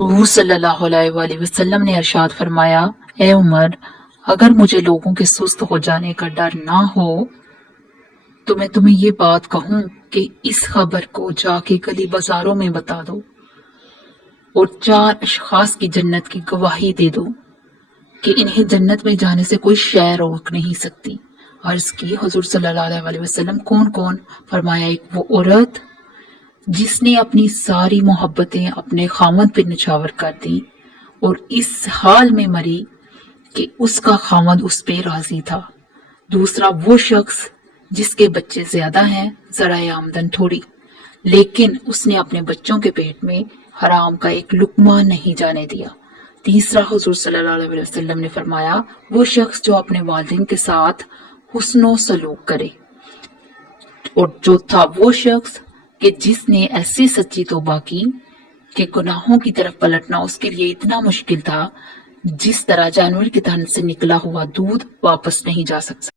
حضور صلی اللہ علیہ وآلہ وسلم نے ارشاد فرمایا، اے عمر، اگر مجھے لوگوں کے سست ہو جانے کا ڈر نہ ہو تو میں تمہیں یہ بات کہوں کہ اس خبر کو جا کے گلی بازاروں میں بتا دو اور 4 اشخاص کی جنت کی گواہی دے دو کہ انہیں جنت میں جانے سے کوئی شے روک نہیں سکتی۔ عرض کی حضور صلی اللہ علیہ وسلم کون کون؟ فرمایا ایک وہ عورت جس نے اپنی ساری محبتیں اپنے خامد پہ نچھاور کر دی اور اس حال میں مری کہ اس کا خامد اس پہ راضی تھا۔ دوسرا وہ شخص جس کے بچے زیادہ ہیں، ذرائع آمدن تھوڑی، لیکن اس نے اپنے بچوں کے پیٹ میں حرام کا ایک لقمہ نہیں جانے دیا۔ تیسرا حضور صلی اللہ علیہ وسلم نے فرمایا وہ شخص جو اپنے والدین کے ساتھ حسن و سلوک کرے، اور چوتھا وہ شخص کہ جس نے ایسی سچی توبہ کی کہ گناہوں کی طرف پلٹنا اس کے لیے اتنا مشکل تھا جس طرح جانور کے تن سے نکلا ہوا دودھ واپس نہیں جا سکتا۔